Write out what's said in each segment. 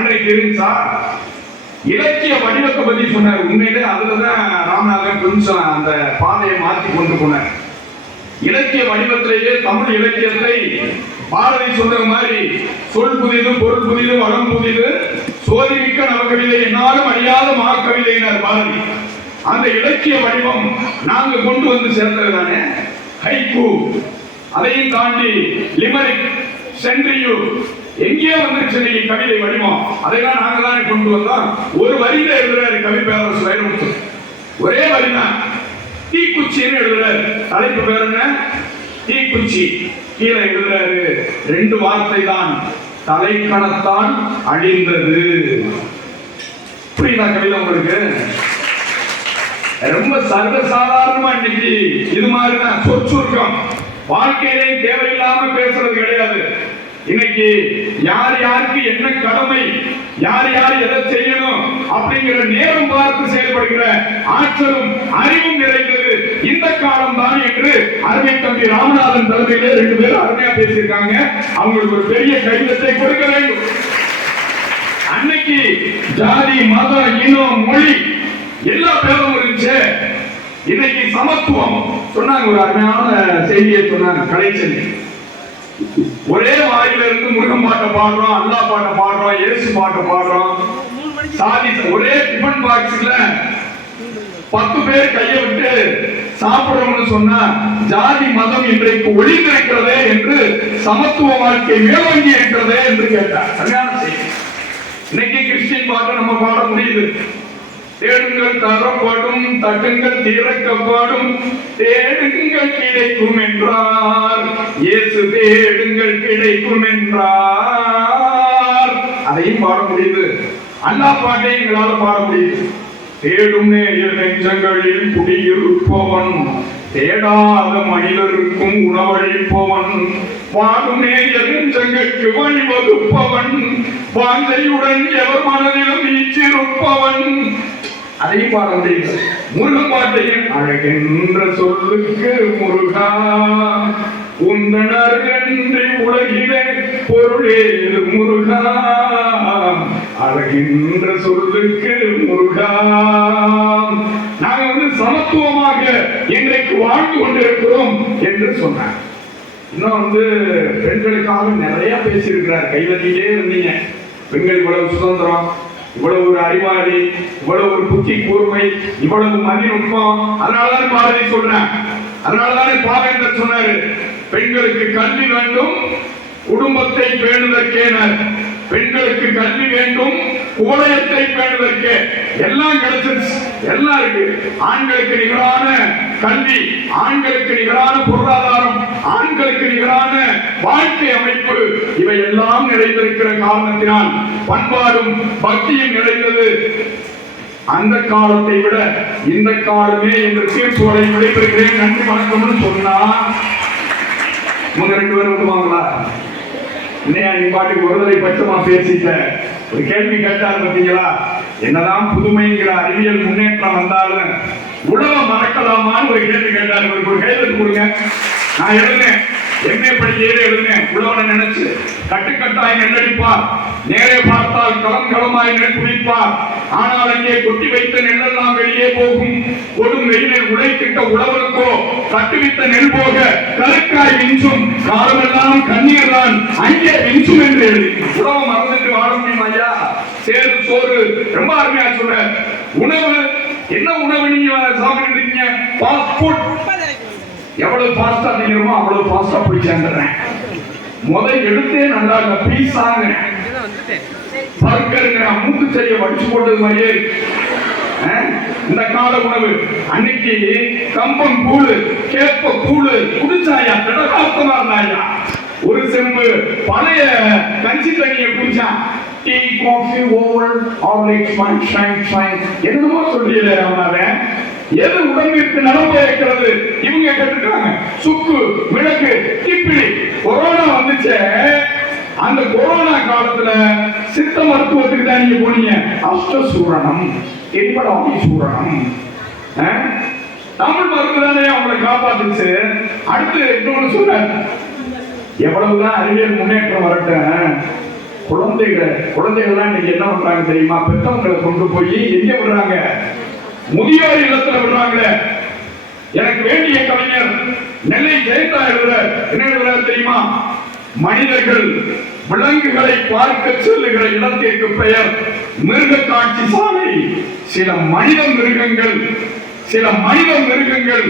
அன்றைக்கு இருந்துச்சா இலக்கிய வடிவத்தை பத்தி சொன்னார். உண்மையிலே அதுலதான் ராமநாதன் கொஞ்சம் அந்த பாதையை மாற்றி கொண்டு போனார். இலக்கிய வடிவத்திலேயே தமிழ் இலக்கியத்தை பாரதி சொன்ன மாதிரி சொல் புதிது பொருள் புதிது வளம் புதிது சோதிமிக்க நவக்கவிதை என்னாலும் அறியாத மாக்கவிதையினர் பாரதி. அந்த இலக்கிய வடிவம் நாங்க கொண்டு வந்து சேர்ந்தது தானே? ஹைகூ. அதையும் தாண்டி லிமரிக் சென்ட்ரியூ எங்கேயோ வந்துருச்சு நீ கவிதை வடிவம்? அதையெல்லாம் நாங்க தான் கொண்டு வந்தோம் ஒரு வரியில எழுதுறாரு கவி பேரரசு வைரமுத்து. ஒரே வரிதான். தீக்குச்சின்னு எழுதுறாரு. தலைப்பு பேர் என்ன? தீக்குச்சி. கீழே எழுதுறாரு ரெண்டு வார்த்தை தான் தலைக்கணத்தான் அழிந்தது. புரியுதா கவிதை உங்களுக்கு? ரொம்ப சர்வசாதாரணமா இன்னைக்கு இது மாதிரி தான் சொற்சுருக்கம் வாழ்க்கையிலே தேவையில்லாம பேசுறது கிடையாது. இன்னைக்கு யார் யாருக்கு என்ன கடமை யார் யார் எதை செய்யணும் அப்படிங்கிற நேரம் பார்த்து செயல்படுகிற ஆற்றலும் அறிவும் நிறைந்தது இந்த காலம் தான் என்று அருமை தம்பி ராமநாதன் தலைமையில ரெண்டு பேரும் அருமையா பேசியிருக்காங்க. அவங்களுக்கு ஒரு பெரிய கைதத்தை கொடுக்க வேண்டும். அன்னைக்கு ஜாதி மதம் இனம் மொழி எல்லா பேரும் இருந்துச்சு. இன்னைக்கு சமத்துவம். சொன்னாங்க ஒரு அருமையான செய்தியை சொன்னாங்க கலைச்செல்வி. ஒரே வாயில இருந்து முருகன் பாட்டை பாடுறோம் அல்லா பாட்டை பாடுறோம் இயேசு பாட்டை பாடுறோம். சாதி ஒரே டிஃபன் பாக்ஸ்ல பத்து பேர் கையை விட்டு சாப்பிடணும்னு சொன்னா ஜாதி மதம் இன்றைக்கு ஒளிந்திருக்கிறதே என்று சமத்துவ வாழ்க்கை மேலோங்கி இருக்கிறதே என்று கேட்டார். சரியான செய்தி. இன்னைக்கு கிறிஸ்டின் பாட்டை நம்ம பாட முடியுது. தேடுங்கள் தரப்படும் தட்டுங்கள் திறக்கப்படும் தேடுங்கள் கிடைக்கும் என்றார் இயேசு தேடுங்கள் கிடைக்கும் என்றார் அதையும் பாட முடியுது. அல்லா பாட்டை எங்களால் பாட முடியுது. தேடும் நேயர் நெஞ்சங்களில் குடியிருப்பவன் தேடாத மனிதருக்கும் உணவளிப்பவன் வாடும் நேயர் நெஞ்சங்களுக்கு வழிவகுப்பவன் வாஞ்சையுடன் எவர் மனதிலும் வீச்சிருப்பவன் அதையும் பாட முடியுது முருகன் பாட்டையும் அழகென்ற சொல்லுக்கு முருகா உந்தனர் உலகிலே பொருளேது முருகா? அழகின்ற சொல்லுக்கு முருகா. நாங்க வந்து சமத்துவமாக இன்றைக்கு வாழ்ந்து கொண்டிருக்கிறோம் என்று சொன்னார். இன்னும் வந்து பெண்களுக்காக நிறைய பேசியிருக்கிறார். கைவதியிலே இருந்தீங்க. பெண்கள் இவ்வளவு சுதந்திரம். இவ்வளவு ஒரு அறிவாளி இவ்வளவு ஒரு புத்தி கூர்மை இவ்வளவு மதிநுட்பம் அதனாலதான் பாரதி சொல்றேன். அதனாலதான் பாவேந்தர் சொன்னாரு பெண்களுக்கு கல்வி வேண்டும் குடும்பத்தை பேணுதற்கேனர் பெண்களுக்கு கல்வி வேண்டும் குவலயத்தை பேணுவதற்கே. எல்லாம் கிடைச்சிருச்சு எல்லாம் இருக்கு. ஆண்களுக்கு நிகரான கல்வி ஆண்களுக்கு நிகரான பொருளாதாரம் ஆண்களுக்கு நிகரான வாழ்க்கை அமைப்பு இவை எல்லாம் நிறைந்திருக்கிற காரணத்தினால் பண்பாடும் பக்தியும் நிறைந்தது. அந்த காலத்தை விட இந்த காலமே என்று தீர்ப்பு வரை விடைபெறுகிறேன். நன்றி வணக்கம்னு சொன்னா இவங்க ரெண்டு பேரும் விடுவாங்களா இன்னையா நீ பாட்டுக்கு ஒருதலை பட்சமா பேசிட்ட? ஒரு கேள்வி கேட்டாரு பார்த்தீங்களா? என்னதான் புதுமைங்கிற அறிவியல் முன்னேற்றம் வந்தாலும் உலகம் மறக்கலாமான்னு ஒரு கேள்வி கேட்டாரு. ஒரு கேள்வி கொடுங்க. நான் எழுதினேன் எம்ஏ படிக்கையிலே எழுதினேன் உள்ளவனை நினைச்சு. கட்டுக்கட்டாய் நெல்லடிப்பார். நேரே பார்த்தால் களம் களமாய் நெல் குடிப்பார் ஆனால் அங்கே கொட்டி வைத்த நெல்லெல்லாம் வெளியே போகும். கொடும் வெயிலில் உழைத்திட்ட உழவனுக்கோ கட்டுவித்த நெல் போக கருக்காய் மிஞ்சும் காலமெல்லாம் கண்ணீர் தான் அங்கே மிஞ்சும் என்று எழுதி. உழவு மறந்துட்டு வாழ முடியும் ஐயா? சேரு சோறு ரொம்ப அருமையா சொல்ற. உணவு என்ன உணவு நீங்க சாப்பிட்டு இருக்கீங்க? எவ்வளவு பாஸ்டா நீங்களுமோ அவ்வளவு பாஸ்டா போய் சேர்ந்துடுறேன். முத எடுத்தே நல்லா இல்ல பீஸாங்க. பர்கருங்கிற மூக்கு செய்ய வடிச்சு போட்டது மாதிரியே இந்த கால உணவு. அன்னைக்கு கம்பம் கூழு கேப்ப கூழு குடிச்சாயா திடகாத்தமா இருந்தாயா? ஒரு செம்பு பழைய கஞ்சி தண்ணியை குடிச்சான் tea coffee Oval Horlicks fine fine fine என்னமோ சொல்லியல அவன் எது உடம்பிற்கு நலம் இருக்கிறது? இவங்க கேட்டுக்கிறாங்க சுக்கு மிளகு கிப்பிலி கொரோனா வந்துச்சே. அந்த கொரோனா காலத்துல சித்த மருத்துவத்துக்கு தான் நீங்க போனீங்க. அஷ்ட சூரணம். என்படாமி சூரணம் தமிழ் மருந்து தானே அவங்களை காப்பாத்துச்சு. அடுத்து இன்னொன்னு சொல்ற எவ்வளவுதான் அறிவியல் முன்னேற்றம் வரட்டும். குழந்தைகள் குழந்தைகள்லாம் இன்னைக்கு என்ன பண்றாங்க தெரியுமா? பெத்தவங்களை கொண்டு போய் எங்க விடுறாங்க? முதியோர் இல்லத்துல விடுறாங்களே எனக்கு வேண்டிய கவிஞர் நெல்லை ஜெயந்தா எழுதுறார் என்ன தெரியுமா? மனிதர்கள் விலங்குகளை பார்க்க செல்லுகிற இடத்திற்கு பெயர் மிருக காட்சி சாலை. சில மனித மிருகங்கள் சில மனித மிருகங்கள்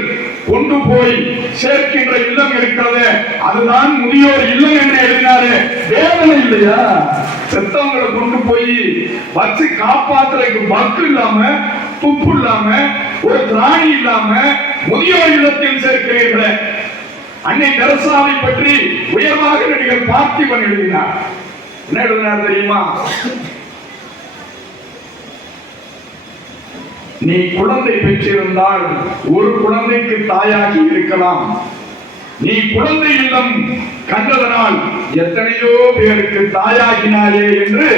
கொண்டு போய் சேர்க்கின்ற இல்லம் இருக்கிறது. அதுதான் முதியோர் இல்லம் என்று எழுதினாரு. வேதனை இல்லையா? செத்தவங்களை கொண்டு போய் வச்சு காப்பாத்துறதுக்கு பக்கு இல்லாம துப்பு இல்லாம ஒரு திராணி இல்லாம முதியோர் இல்லத்தில் சேர்க்கிறீர்களே. அன்னை தெரசாவை பற்றி உயர்வாக நடிகர் பார்த்திபன் எழுதினார். என்ன எழுதினார் தெரியுமா? நீ குழந்தை பெற்றிருந்தால் ஒரு குழந்தைக்கு தாயாகி இருக்கலாம். நீ குழந்தை இல்லம் கண்டதனால் எத்தனையோ பேருக்கு தாயாகினாயே என்று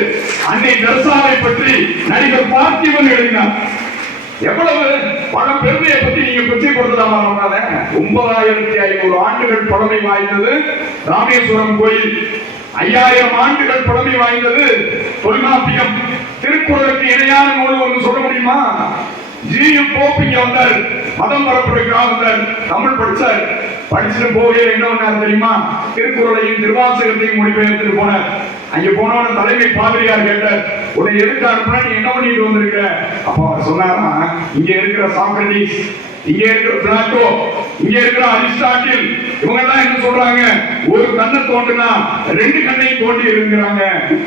அன்னை தெரசாவை பற்றி நடிகர் பார்த்திபன் எழுதினார். எவ்வளவு பல பெருமையை பற்றி நீங்க பெற்றி கொடுத்ததாமா ஒன்பதாயிரத்தி ஐநூறு ஆண்டுகள் பழமை வாய்ந்தது. ராமேஸ்வரம் கோயில் ஐயாயிரம் ஆண்டுகள் பழமை வாய்ந்தது. தொல்காப்பியம் திருக்குறளுக்கு இணையான நூல் ஒன்று சொல்ல முடியுமா? ஜியும் போப் இங்க வந்தார். மதம் பரப்புறதுக்காக வந்தார். தமிழ் படிச்சார். படிச்சுட்டு போகவே என்ன பண்ணார் தெரியுமா? திருக்குறளையும் திருவாசகத்தையும் மொழிபெயர்த்துட்டு போனார். அங்க போனவன தலைமை பாதிரியார் கேட்டார் உன்னை எதுக்கு அனுப்புனா நீ என்ன பண்ணிட்டு வந்திருக்க அப்ப அவர் சொன்னாரா இங்க இருக்கிற சாக்ரட்டிஸ் இங்க இருக்கிற பிளாட்டோ இங்க இருக்கிற அரிஸ்டாட்டில் இவங்க எல்லாம் என்ன சொல்றாங்க? ஒரு கண்ணை தோண்டுனா ரெண்டு கண்ணையும் தோண்டி இருக்கிறாங்க.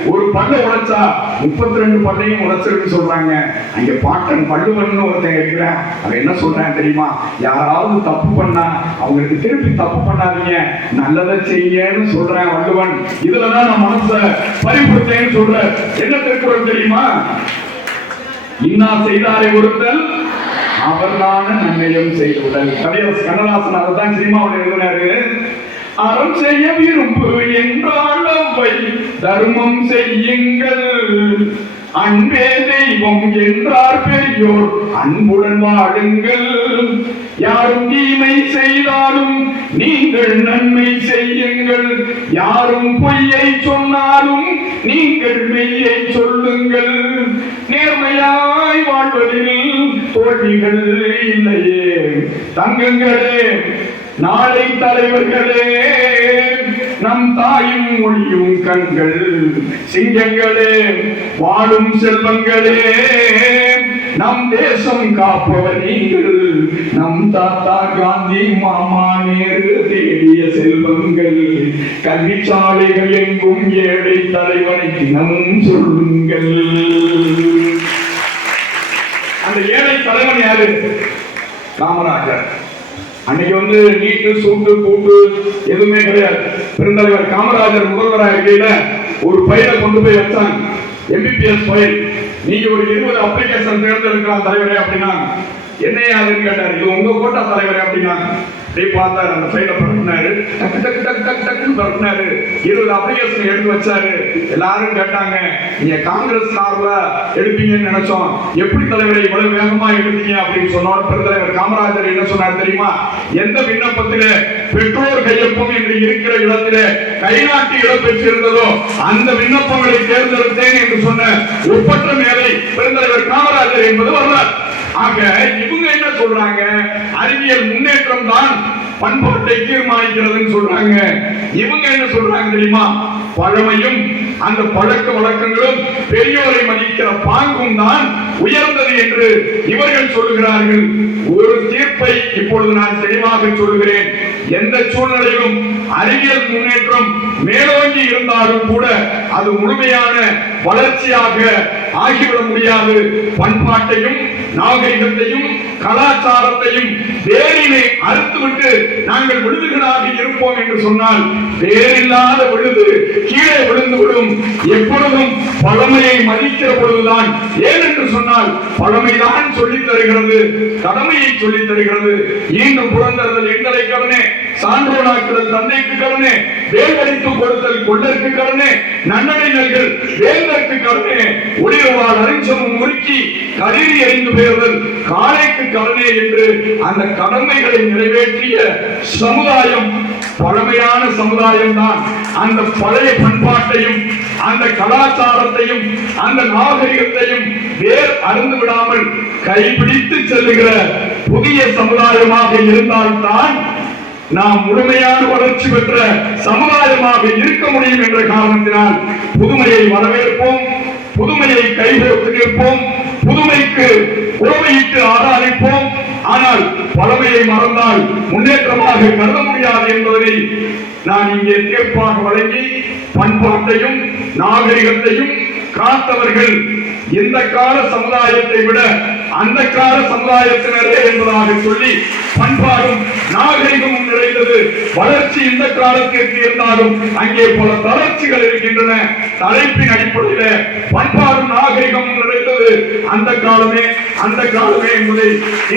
ஒரு பல்ல உடைச்சா முப்பத்தி ரெண்டு பல்லையும் உடைச்சிருக்கு சொல்றாங்க. அங்க பாட்டன் பல்லுவன் ஒருத்தன் இருக்கிறேன். அவன் என்ன சொல்றேன் தெரியுமா? யாராவது தப்பு பண்ணா அவங்களுக்கு திருப்பி தப்பு பண்ணாதீங்க. நல்லதை செய்யன்னு சொல்றேன் வள்ளுவன். இதுலதான் நான் மனசை பறிப்படுத்தேன்னு சொல்ற. என்ன திருக்குறள் தெரியுமா? இன்னா செய்தாரை ஒருத்தல் அவர்தான நன்மையும் செய்துள்ளல் கவியரசு கண்ணதாசன் அதைத்தான் சினிமாவில் எழுதினாரு. அறம் செய்ய விரும்பு என்றால் தர்மம் செய்யுங்கள். அன்பே தெய்வம் என்றார் பெரியோர். அன்புடன் வாழுங்கள். யாரும் தீமை செய்தாலும் நீங்கள் நன்மை செய்யுங்கள். யாரும் பொய்யை சொன்னாலும் நீங்கள் மெய்யை சொல்லுங்கள். நேர்மையாய் வாழ்வதில் தோல்விகள் இல்லையே. தங்கங்களே நாளை தலைவர்களே. நம் தாயும் மொழியும் கண்கள் சிங்கங்களே வாழும் செல்வங்களே. நம் தேசம் காப்பவர் நீங்கள். நம் தாத்தா காந்தி மாமா நேரு தேடிய செல்வங்கள். கல்விச்சாலைகள் எங்கும் ஏழை தலைவனை தினமும் சொல்லுங்கள். அந்த ஏழை தலைவன் யாரு? காமராஜர். அன்னைக்கு வந்து நீட்டு சூட்டு கூட்டு எதுவுமே கிடையாது. பெருந்தலைவர் காமராஜர் முதல்வராக இருக்கையில ஒரு பயிரை கொண்டு போய் வச்சாங்க. எம்பிபிஎஸ் பயிர் நீங்க ஒரு இருபது அப்ளிகேஷன் தேர்ந்தெடுக்கலாம் தலைவரே அப்படின்னா என்னையா அதுன்னு கேட்டார். இது உங்க கோட்டா தலைவரே அப்படின்னா அப்படியே பார்த்தாரு அந்த ஃபைல பரப்புனாரு. டக்கு டக்கு டக்கு டக்கு டக்குன்னு பரப்புனாரு. இருபது அப்ளிகேஷன் எடுத்து வச்சாரு. எல்லாரும் கேட்டாங்க நீங்க காங்கிரஸ் சார்பில் எடுப்பீங்கன்னு நினைச்சோம். எப்படி தலைவரை இவ்வளவு வேகமா எடுத்தீங்க? அப்படின்னு சொன்னோட பெருந்தலைவர் காமராஜர் என்ன சொன்னார் தெரியுமா? எந்த விண்ணப்பத்திலே பெற்றோர் கையொப்பம் என்று இருக்கிற இடத்திலே கைநாட்டு இடம் பெற்றிருந்ததோ அந்த விண்ணப்பங்களை தேர்ந்தெடுத்தேன் என்று சொன்ன ஒப்பற்ற மேலை பெருந்தலைவர் காமராஜர் என்பது வரலாறு. ஆக இவங்க என்ன சொல்றாங்க? அறிவியல் முன்னேற்றம் தான் பண்பாட்டை தீர்மானிக்கிறதுன்னு சொல்றாங்க. இவங்க என்ன சொல்றாங்க தெரியுமா? பழமையும் அந்த பழக்க வழக்கங்களும் பெரியோரை மதிக்கிற பாங்கும் தான் உயர்ந்தது என்று இவர்கள் சொல்லுகிறார்கள். ஒரு தீர்ப்பை இப்பொழுது நான் தெளிவாக சொல்கிறேன் எந்த சூழ்நிலையிலும் அறிவியல் முன்னேற்றம் மேலோங்கி இருந்தாலும் கூட அது முழுமையான வளர்ச்சியாக ஆகிவிட முடியாது. பண்பாட்டையும் நாகரிகத்தையும் கலாச்சாரத்தையும் வேரினை அறுத்துவிட்டு நாங்கள் விழுதுகளாக இருப்போம் என்று சொன்னால் வேறில்லாத விழுது கீழே விடும் எப்பொழுதும் பழமையை மதிக்கிற பொழுதுதான். ஏன் என்று சொன்னால் பழமைதான் சொல்லித் தருகிறது கடமையை சொல்லித் தருகிறது. ஈண்டும் புறந்தறுதல் எங்களை கடனே சான்றோனாக்குதல் தந்தைக்கு கடனே வேலடித்து கொடுத்தல் கொள்ளற்கு கடனே நன்னடை நல்கள் வேந்தற்கு கடனே. ஒளிரவாள் அரிஞ்சமும் முறுக்கி கருவி எறிந்து பெயர்தல் காளைக்கு கடனே என்று அந்த கடமைகளை நிறைவேற்றிய சமுதாயம் பழமையான சமுதாயம் தான் அந்த பழைய பண்பாட்டையும் அந்த கலாச்சாரத்தையும் அந்த நாகரிகத்தையும் வேர் அருந்து விடாமல் கைப்பிடித்து செல்லுகிற புதிய சமுதாயமாக இருந்தால்தான் நாம் முழுமையான வளர்ச்சி பெற்ற சமுதாயமாக இருக்க முடியும் என்ற காரணத்தினால் புதுமையை வரவேற்போம் புதுமையை கைகோர்த்து நிற்போம். புதுமைக்கு உறவையிட்டு ஆராதிப்போம் ஆனால் பழமையை மறந்தால் முன்னேற்றமாக கருத முடியாது என்பதனை நான் இங்கே தீர்ப்பாக வழங்கி பண்பாட்டையும் நாகரிகத்தையும் காத்தவர்கள் இந்த கால சமுதாயத்தை விட அந்த கால சமுதாயத்தினரே என்பதாக சொல்லி பண்பாடும் நாகரிகமும் நிறைந்தது. வளர்ச்சி இந்த காலத்திற்கு இருந்தாலும் அங்கே பல தளர்ச்சிகள் இருக்கின்றன. தலைப்பின் அடிப்படையில பண்பாடும் நாகரிகமும் நிறைந்தது. அந்த காலமே அந்த காலமே என்பதை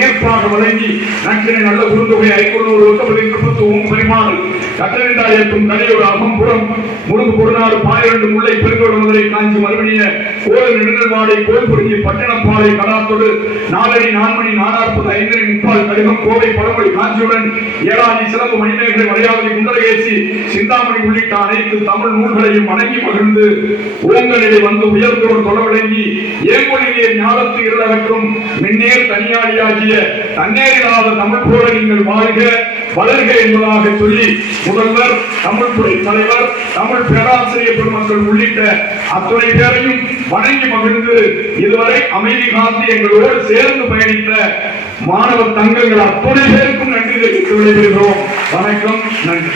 ஏற்பாடு வழங்கி நன்றினை நல்ல குறுந்தொகை ஐநூறு ஒன்பது முப்பத்தி பரிமாணம் கட்டளைந்தாயத்தும் கலியோடு அகம்புறம் முருகு பொருநாடு பாயிரண்டு முல்லை பெருங்கோடு மதுரை காஞ்சி மறுபடிய கோயில் நெடுநல்வாடை கோயில் குறிஞ்சி பட்டினப்பாறை கடாத்தோடு நாலடி நான்மணி நானாற்பது ஐந்தரை முப்பால் கடிதம் கோவை பழமொழி காஞ்சியுடன் ஏழாதி சிறப்பு மணிமேகலை மலையாளி குண்டலகேசி சிந்தாமணி உள்ளிட்ட அனைத்து தமிழ் நூல்களையும் வணங்கி மகிழ்ந்து ஓங்கலிலே வந்து உயர்ந்தோர் தொலைவிளங்கி ஏங்கொழிலே ஞானத்து இருளகற்றும் மின்னேர் தனியாளியாகிய தன்னேரில்லாத தமிழ் போல நீங்கள் வாழ்க. வளர்க என்பதாக சொல்லி முதல்வர் தமிழ் துறை தலைவர் தமிழ் பேராசிரியர் பெருமக்கள் உள்ளிட்ட அத்துறை பேரையும் வணங்கி மகிழ்ந்து இதுவரை அமைதி காத்து எங்களோடு சேர்ந்து பயணித்த மாணவ தங்கங்கள் அத்துணை பேருக்கும் நன்றி தெரிவித்து விடைபெறுகிறோம் வணக்கம் நன்றி.